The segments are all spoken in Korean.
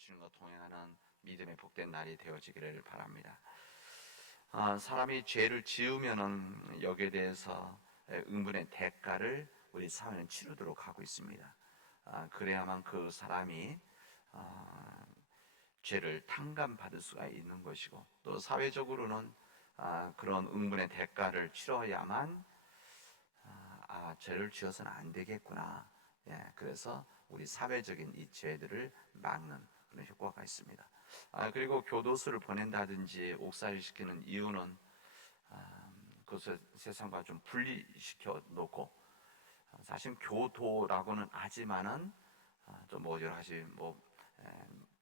주님과 동행하는 믿음의 복된 날이 되어지기를 바랍니다. 사람이 죄를 지으면은 여기에 대해서 응분의 대가를 우리 사회는 치르도록 하고 있습니다. 그래야만 그 사람이 죄를 탕감받을 수가 있는 것이고, 또 사회적으로는 그런 응분의 대가를 치러야만 죄를 지어서는 안 되겠구나. 그래서 우리 사회적인 이 죄들을 막는 그런 효과가 있습니다. 그리고 교도소를 보낸다든지 옥살이 시키는 이유는 그것을 세상과 좀 분리시켜 놓고, 사실 교도라고는 하지만은 좀 여러 가지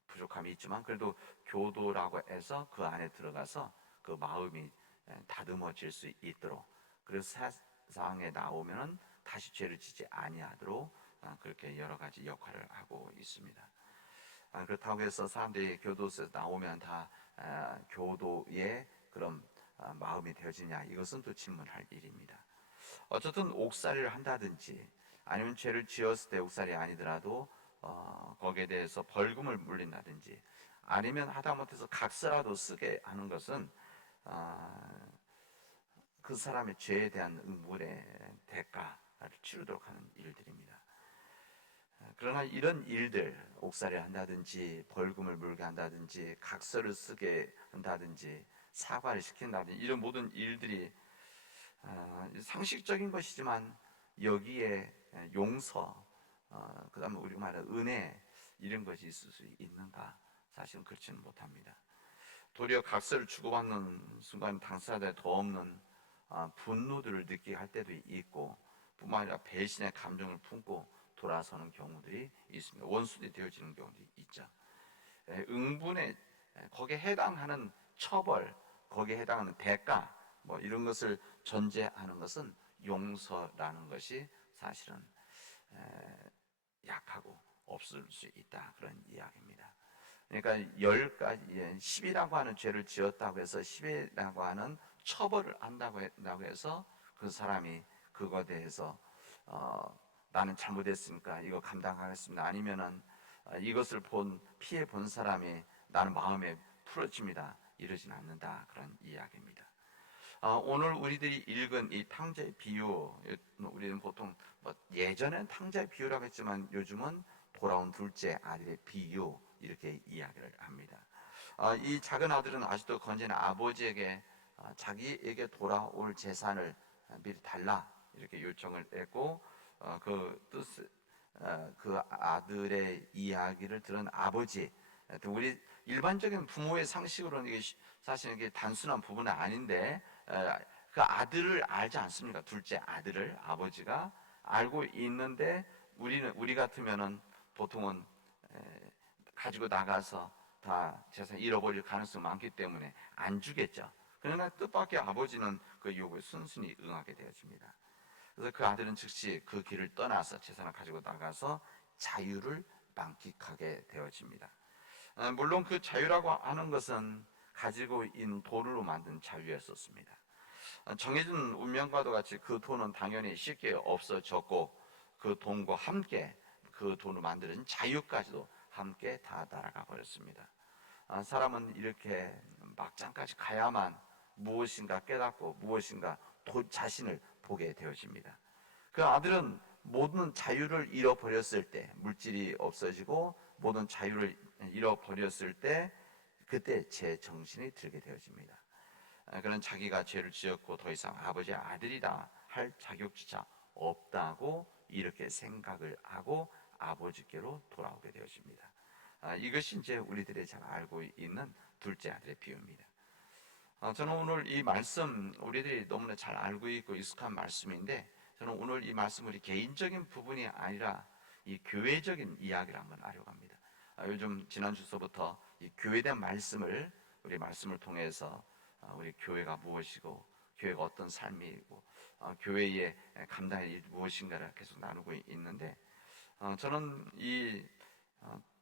부족함이 있지만, 그래도 교도라고 해서 그 안에 들어가서 그 마음이 다듬어질 수 있도록, 그래서 세상에 나오면은 다시 죄를 짓지 아니하도록 그렇게 여러 가지 역할을 하고 있습니다. 그렇다고 해서 사람들이 교도소에서 나오면 다 교도의 그런 마음이 되어지냐, 이것은 또 질문할 일입니다. 어쨌든 옥살이를 한다든지 아니면 죄를 지었을 때 옥살이 아니더라도 거기에 대해서 벌금을 물린다든지, 아니면 하다못해서 각서라도 쓰게 하는 것은 그 사람의 죄에 대한 응분의 대가를 치르도록 하는 일들입니다. 그러나 이런 일들, 옥살이를 한다든지 벌금을 물게 한다든지 각서를 쓰게 한다든지 사과를 시킨다든지, 이런 모든 일들이 상식적인 것이지만 여기에 용서, 그 다음에 우리가 말하는 은혜, 이런 것이 있을 수 있는가? 사실은 그렇지는 못합니다. 도리어 각서를 주고받는 순간 당사자들의 더 없는 분노들을 느끼게 할 때도 있고, 뿐만 아니라 배신의 감정을 품고 돌아서는 경우들이 있습니다. 원수들이 되어지는 경우도 있죠. 응분에 거기에 해당하는 처벌, 거기에 해당하는 대가, 이런 것을 전제하는 것은 용서라는 것이 사실은 약하고 없을 수 있다, 그런 이야기입니다. 그러니까 10가지, 10이라고 하는 죄를 지었다고 해서 10이라고 하는 처벌을 한다고 해서 그 사람이 그거에 대해서 나는 잘못했으니까 이거 감당하겠습니다, 아니면은 이것을 피해 본 사람이 나는 마음에 풀어집니다, 이러진 않는다, 그런 이야기입니다. 오늘 우리들이 읽은 이 탕자의 비유, 우리는 보통 예전엔 탕자의 비유라고 했지만 요즘은 돌아온 둘째 아들의 비유, 이렇게 이야기를 합니다. 이 작은 아들은 아직도 건재한 아버지에게 자기에게 돌아올 재산을 미리 달라, 이렇게 요청을 했고, 그 아들의 이야기를 들은 아버지, 우리 일반적인 부모의 상식으로는 이게 사실 이게 단순한 부분은 아닌데, 그 아들을 알지 않습니까? 둘째 아들을 아버지가 알고 있는데, 우리 같으면은 보통은 가지고 나가서 다 재산 잃어버릴 가능성이 많기 때문에 안 주겠죠. 그러나 뜻밖의 아버지는 그 요구에 순순히 응하게 되어집니다. 그래서 그 아들은 즉시 그 길을 떠나서 재산을 가지고 나가서 자유를 만끽하게 되어집니다. 물론 그 자유라고 하는 것은 가지고 있는 돈으로 만든 자유였었습니다. 정해진 운명과도 같이 그 돈은 당연히 쉽게 없어졌고, 그 돈과 함께 그 돈으로 만들어진 자유까지도 함께 다 날아가 버렸습니다. 사람은 이렇게 막장까지 가야만 무엇인가 깨닫고 무엇인가 자신을 보게 되어집니다. 그 아들은 모든 자유를 잃어버렸을 때, 물질이 없어지고 모든 자유를 잃어버렸을 때, 그때 제 정신이 들게 되어집니다. 그는 자기가 죄를 지었고 더 이상 아버지의 아들이라 할 자격조차 없다고 이렇게 생각을 하고 아버지께로 돌아오게 되어집니다. 이것이 이제 우리들이 잘 알고 있는 둘째 아들의 비유입니다. 저는 오늘 이 말씀, 우리들이 너무나 잘 알고 있고 익숙한 말씀인데, 저는 오늘 이 말씀 우리 개인적인 부분이 아니라 이 교회적인 이야기를 한번 하려고 합니다. 요즘 지난 주서부터 이 교회에 대한 말씀을, 우리 말씀을 통해서 우리 교회가 무엇이고 교회가 어떤 삶이고 교회의 감당할 일이 무엇인가를 계속 나누고 있는데, 저는 이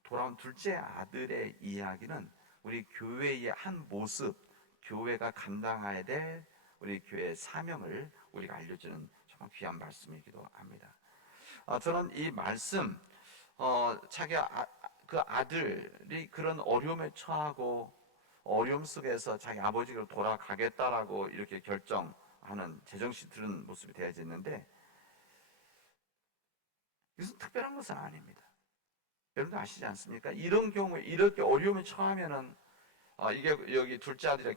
돌아온 둘째 아들의 이야기는 우리 교회의 한 모습, 교회가 감당해야 될 우리 교회의 사명을 우리가 알려주는 정말 귀한 말씀이기도 합니다. 저는 이 말씀, 자기가 그 아들이 그런 어려움에 처하고 어려움 속에서 자기 아버지로 돌아가겠다라고 이렇게 결정하는 제정신 드는 모습이 되어졌는데, 이것은 특별한 것은 아닙니다. 여러분도 아시지 않습니까? 이런 경우에 이렇게 어려움에 처하면은 이게 여기 둘째 아들의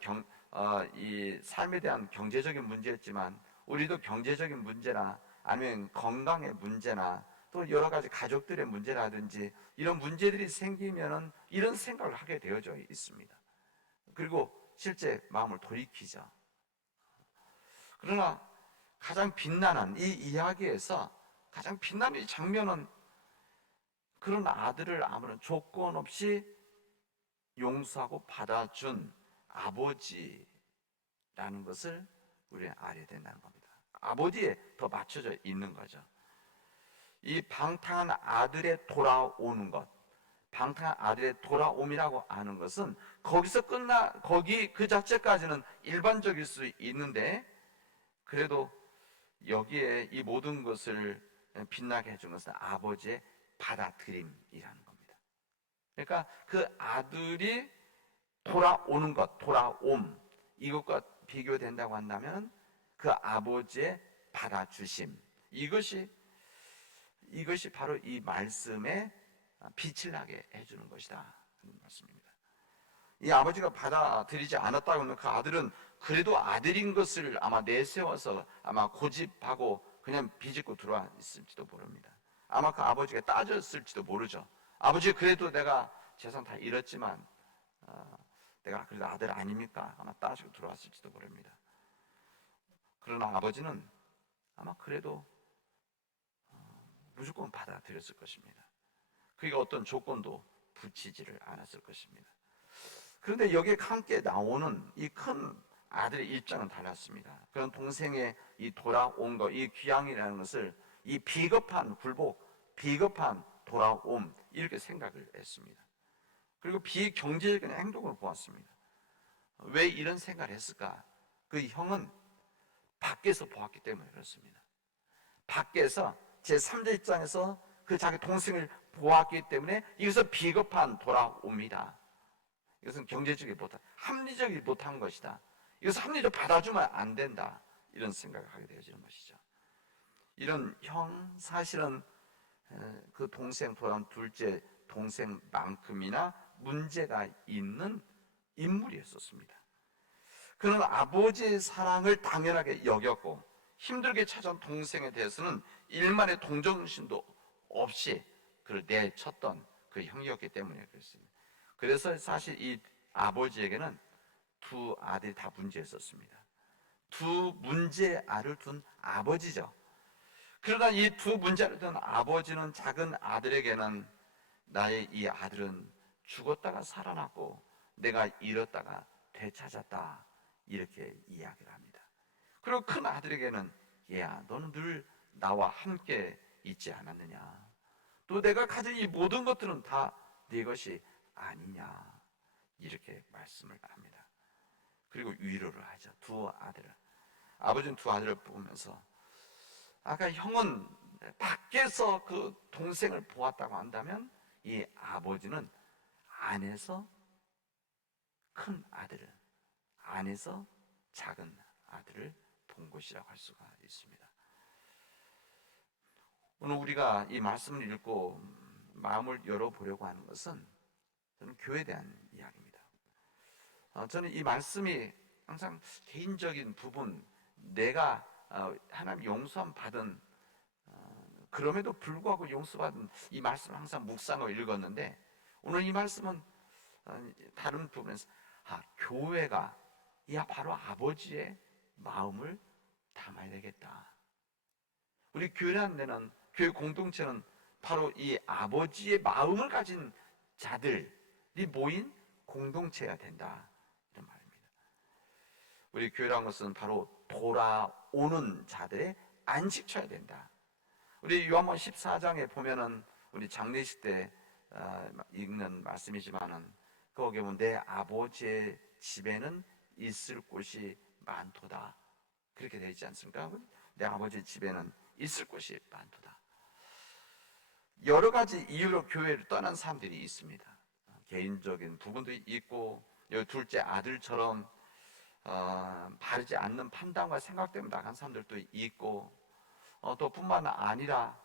이 삶에 대한 경제적인 문제였지만, 우리도 경제적인 문제나 아니면 건강의 문제나 또 여러 가지 가족들의 문제라든지 이런 문제들이 생기면은 이런 생각을 하게 되어져 있습니다. 그리고 실제 마음을 돌이키죠. 그러나 가장 빛나는 이 이야기에서 가장 빛나는 이 장면은 그런 아들을 아무런 조건 없이 용서하고 받아준 아버지라는 것을 우리는 알아야 된다는 겁니다. 아버지에 더 맞춰져 있는 거죠. 이 방탕한 아들의 돌아오는 것, 방탕한 아들의 돌아옴이라고 하는 것은 거기서 거기 그 자체까지는 일반적일 수 있는데, 그래도 여기에 이 모든 것을 빛나게 해준 것은 아버지의 받아들임이라는 겁니다. 그러니까 그 아들이 돌아오는 것, 돌아옴, 이것과 비교된다고 한다면 그 아버지의 받아주심, 이것이 바로 이 말씀에 빛을 나게 해주는 것이다 하는 말씀입니다. 이 아버지가 받아들이지 않았다고 하면 그 아들은 그래도 아들인 것을 아마 내세워서 아마 고집하고 그냥 비집고 들어와 있을지도 모릅니다. 아마 그 아버지가 따졌을지도 모르죠. 아버지, 그래도 내가 재산 다 잃었지만 내가 그래도 아들 아닙니까? 아마 따지고 들어왔을지도 모릅니다. 그러나 아버지는 아마 그래도 무조건 받아들였을 것입니다. 그게 어떤 조건도 붙이지를 않았을 것입니다. 그런데 여기에 함께 나오는 이 큰 아들의 입장은 달랐습니다. 그런 동생의 이 돌아온 것, 이 귀향이라는 것을 이 비겁한 굴복, 비겁한 돌아옴, 이렇게 생각을 했습니다. 그리고 비경제적인 행동을 보았습니다. 왜 이런 생각을 했을까? 그 형은 밖에서 보았기 때문에 그렇습니다. 밖에서 제3자 입장에서 그 자기 동생을 보았기 때문에 이것은 비겁한 돌아옵니다. 이것은 경제적이 못한, 합리적이 못한 것이다. 이것을 합리적으로 받아주면 안 된다. 이런 생각을 하게 되어지는 것이죠. 이런 형, 사실은 그 동생 돌아온 둘째 동생만큼이나 문제가 있는 인물이었습니다. 그는 아버지의 사랑을 당연하게 여겼고 힘들게 찾아온 동생에 대해서는 일말의 동정심도 없이 그를 내쳤던 그 형이었기 때문에 그렇습니다. 그래서 사실 이 아버지에게는 두 아들이 다 문제였었습니다. 두 문제아를 둔 아버지죠. 그러나 이 두 문제아를 둔 아버지는 작은 아들에게는 나의 이 아들은 죽었다가 살아났고 내가 잃었다가 되찾았다, 이렇게 이야기를 합니다. 그리고 큰 아들에게는 얘야, 너는 늘 나와 함께 있지 않았느냐, 또 내가 가진 이 모든 것들은 다 네 것이 아니냐, 이렇게 말씀을 합니다. 그리고 위로를 하죠. 두 아들을. 아버지는 두 아들을 보면서, 아까 형은 밖에서 그 동생을 보았다고 한다면 이 아버지는 안에서 큰 아들을, 안에서 작은 아들을 본 것이라고 할 수가 있습니다. 오늘 우리가 이 말씀을 읽고 마음을 열어보려고 하는 것은 저는 교회에 대한 이야기입니다. 저는 이 말씀이 항상 개인적인 부분, 내가 하나님 용서함 받은, 그럼에도 불구하고 용서받은 이 말씀을 항상 묵상하고 읽었는데, 오늘 이 말씀은 다른 부분에서 교회가 바로 아버지의 마음을 담아야 되겠다. 우리 교회라는 데는, 교회 공동체는 바로 이 아버지의 마음을 가진 자들이 모인 공동체여야 된다, 이런 말입니다. 우리 교회라는 것은 바로 돌아오는 자들의 안식처여야 된다. 우리 요한복음 14장에 보면은 우리 장례식 때 읽는 말씀이지만은, 거기에 보면 내 아버지의 집에는 있을 곳이 많도다, 그렇게 되어 있지 않습니까? 내 아버지의 집에는 있을 곳이 많도다. 여러 가지 이유로 교회를 떠난 사람들이 있습니다. 개인적인 부분도 있고, 둘째 아들처럼 바르지 않는 판단과 생각 때문에 나간 사람들도 있고, 또 뿐만 아니라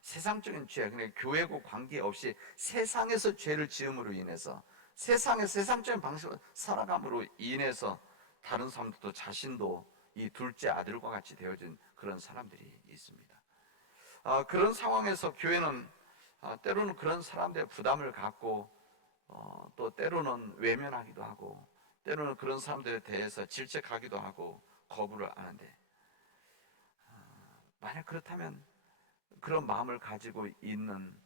세상적인 죄, 그냥 교회고 관계없이 세상에서 죄를 지음으로 인해서, 세상의 세상적인 방식으로 살아감으로 인해서 다른 사람들도 자신도 이 둘째 아들과 같이 되어진 그런 사람들이 있습니다. 그런 상황에서 교회는 때로는 그런 사람들의 부담을 갖고, 또 때로는 외면하기도 하고, 때로는 그런 사람들에 대해서 질책하기도 하고 거부를 하는데, 만약 그렇다면 그런 마음을 가지고 있는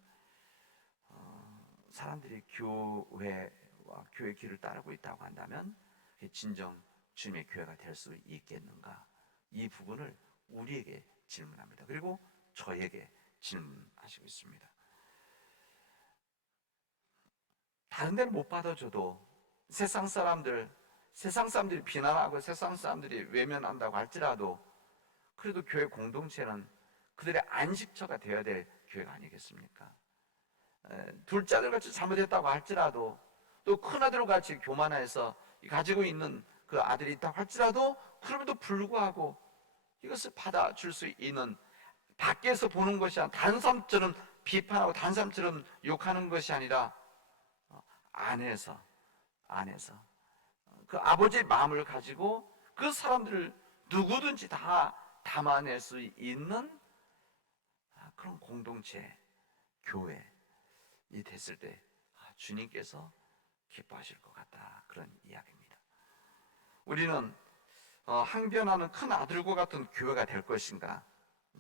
사람들이 교회와 교회 길을 따르고 있다고 한다면 진정 주님의 교회가 될 수 있겠는가? 이 부분을 우리에게 질문합니다. 그리고 저에게 질문하시고 있습니다. 다른 데는 못 받아줘도 세상 사람들이 비난하고 세상 사람들이 외면한다고 할지라도 그래도 교회 공동체는 그들의 안식처가 되어야 될 교회가 아니겠습니까? 둘째 아들 같이 잘못했다고 할지라도, 또 큰 아들 같이 교만해서 가지고 있는 그 아들이 있다고 할지라도, 그럼에도 불구하고 이것을 받아줄 수 있는, 밖에서 보는 것이 아니라 다른 사람처럼 비판하고 다른 사람처럼 욕하는 것이 아니라 안에서 그 아버지의 마음을 가지고 그 사람들을 누구든지 다 담아낼 수 있는 그런 공동체, 교회 이 됐을 때 주님께서 기뻐하실 것 같다, 그런 이야기입니다. 우리는 항변하는 큰 아들과 같은 교회가 될 것인가,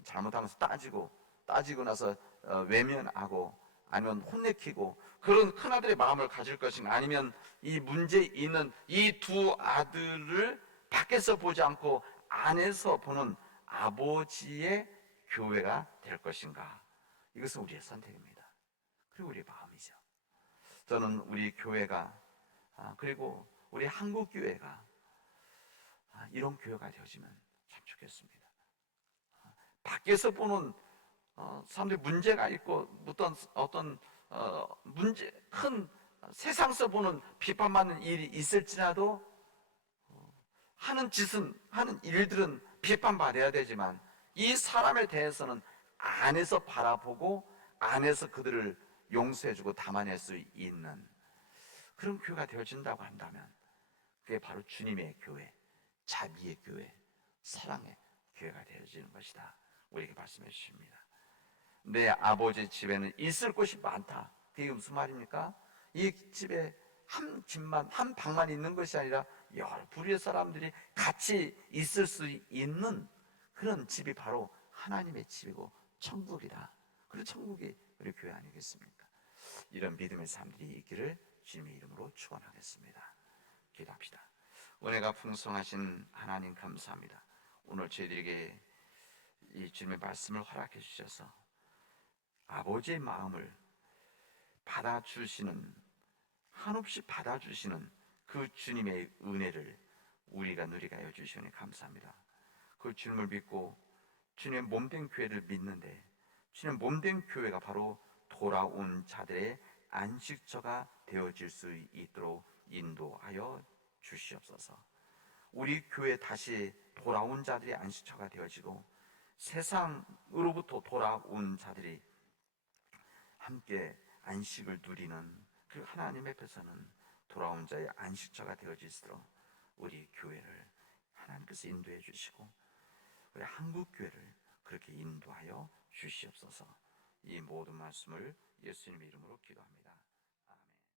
잘못하면서 따지고 나서 외면하고 아니면 혼내키고 그런 큰 아들의 마음을 가질 것인가, 아니면 이 문제 있는 이 두 아들을 밖에서 보지 않고 안에서 보는 아버지의 교회가 될 것인가, 이것은 우리의 선택입니다. 그리고 우리의 마음이죠. 저는 우리 교회가 그리고 우리 한국 교회가 이런 교회가 되어지면 참 좋겠습니다. 밖에서 보는 사람들이 문제가 있고 어떤 문제, 큰 세상에서 보는 비판받는 일이 있을지라도 하는 일들은 비판받아야 되지만 이 사람에 대해서는 안에서 바라보고 안에서 그들을 용서해주고 담아낼 수 있는 그런 교회가 되어진다고 한다면 그게 바로 주님의 교회, 자비의 교회, 사랑의 교회가 되어지는 것이다, 우리에게 말씀해 주십니다. 내 아버지 집에는 있을 곳이 많다. 그게 무슨 말입니까? 이 집에 한 집만, 한 방만 있는 것이 아니라 여러 부류의 사람들이 같이 있을 수 있는 그런 집이 바로 하나님의 집이고 천국이다. 그리고 천국이 우리 교회 아니겠습니까? 이런 믿음의 사람들이 있기를 주님의 이름으로 축원하겠습니다. 기도합시다. 은혜가 풍성하신 하나님 감사합니다. 오늘 저희들에게 이 주님의 말씀을 허락해 주셔서 아버지의 마음을 받아주시는, 한없이 받아주시는 그 주님의 은혜를 우리가 누리게 하여 주시오니 감사합니다. 그 주님을 믿고 주님의 몸된 교회를 믿는데 주님의 몸된 교회가 바로 돌아온 자들의 안식처가 되어질 수 있도록 인도하여 주시옵소서. 우리 교회 다시 돌아온 자들의 안식처가 되어지고 세상으로부터 돌아온 자들이 함께 안식을 누리는 그 하나님 앞에서는 돌아온 자의 안식처가 되어질수록 우리 교회를 하나님께서 인도해 주시고 우리 한국 교회를 그렇게 인도하여 주시옵소서. 이 모든 말씀을 예수님의 이름으로 기도합니다.